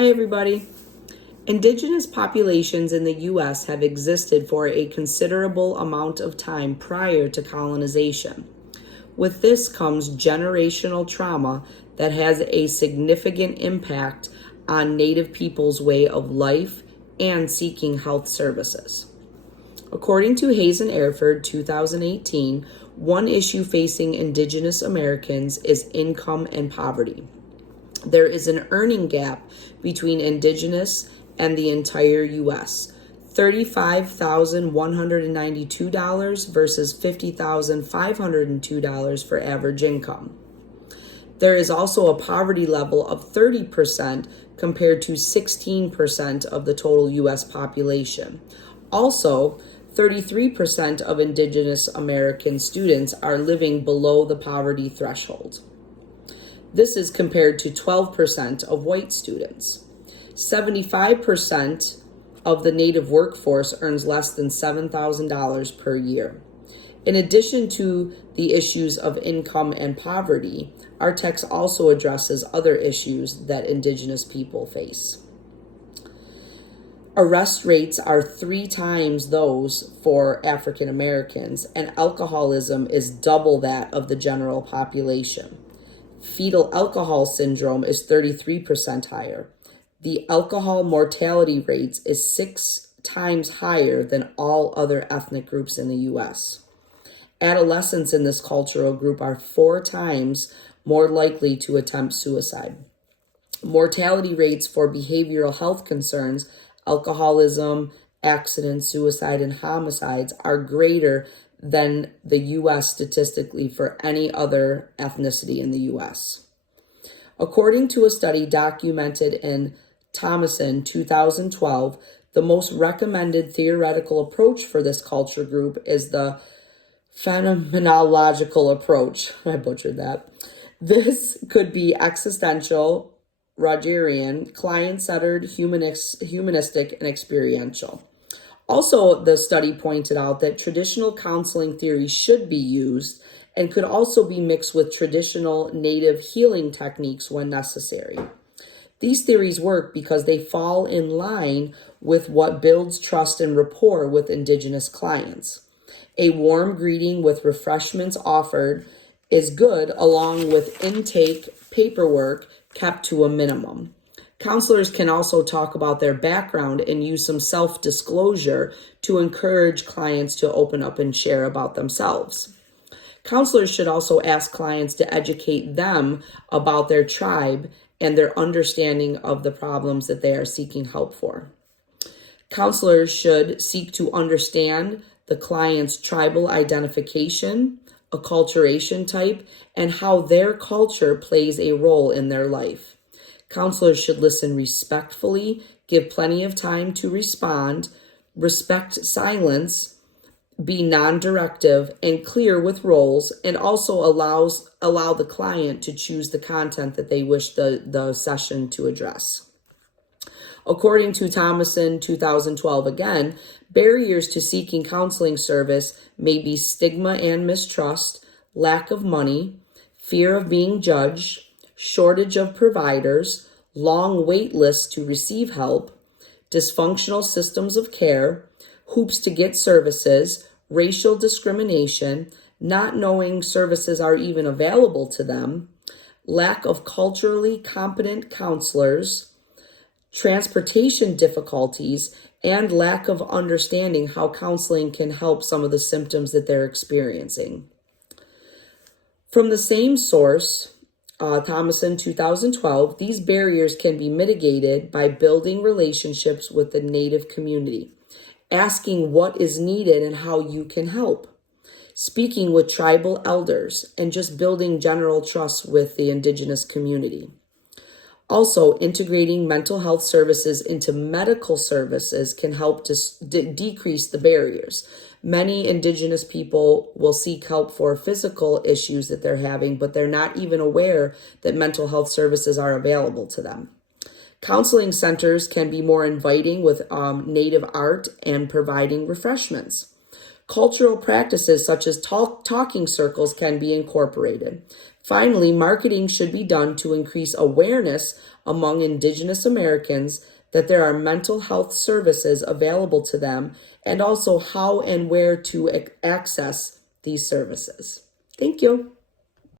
Hi, everybody. Indigenous populations in the U.S. have existed for a considerable amount of time prior to colonization. With this comes generational trauma that has a significant impact on Native people's way of life and seeking health services. According to Hayes and Erford 2018, one issue facing Indigenous Americans is income and poverty. There is an earning gap between Indigenous and the entire U.S. $35,192 versus $50,502 for average income. There is also a poverty level of 30% compared to 16% of the total U.S. population. Also, 33% of Indigenous American students are living below the poverty threshold. This is compared to 12% of white students. 75% of the Native workforce earns less than $7,000 per year. In addition to the issues of income and poverty, our text also addresses other issues that Indigenous people face. Arrest rates are 3 times those for African Americans, and alcoholism is double that of the general population. Fetal alcohol syndrome is 33% higher. The alcohol mortality rates is 6 times higher than all other ethnic groups in the U.S. Adolescents in this cultural group are 4 times more likely to attempt suicide. Mortality rates for behavioral health concerns, alcoholism, accidents, suicide, and homicides are greater than the U.S. statistically for any other ethnicity in the U.S. According to a study documented in Thomason 2012, the most recommended theoretical approach for this culture group is the phenomenological approach. I butchered that. This could be existential, Rogerian, client-centered, humanistic, and experiential. Also, the study pointed out that traditional counseling theory should be used and could also be mixed with traditional Native healing techniques when necessary. These theories work because they fall in line with what builds trust and rapport with Indigenous clients. A warm greeting with refreshments offered is good, along with intake paperwork kept to a minimum. Counselors can also talk about their background and use some self-disclosure to encourage clients to open up and share about themselves. Counselors should also ask clients to educate them about their tribe and their understanding of the problems that they are seeking help for. Counselors should seek to understand the client's tribal identification, acculturation type, and how their culture plays a role in their life. Counselors should listen respectfully, give plenty of time to respond, respect silence, be non-directive and clear with roles, and also allow the client to choose the content that they wish the session to address. According to Thomason 2012 again, barriers to seeking counseling service may be stigma and mistrust, lack of money, fear of being judged, shortage of providers, long wait lists to receive help, dysfunctional systems of care, hoops to get services, racial discrimination, not knowing services are even available to them, lack of culturally competent counselors, transportation difficulties, and lack of understanding how counseling can help some of the symptoms that they're experiencing. From the same source, Thomason 2012, these barriers can be mitigated by building relationships with the Native community, asking what is needed and how you can help, speaking with tribal elders, and just building general trust with the Indigenous community. Also, integrating mental health services into medical services can help to decrease the barriers. Many Indigenous people will seek help for physical issues that they're having, but they're not even aware that mental health services are available to them. Counseling centers can be more inviting with Native art and providing refreshments. Cultural practices such as talking circles can be incorporated. Finally, marketing should be done to increase awareness among Indigenous Americans that there are mental health services available to them and also how and where to access these services. Thank you.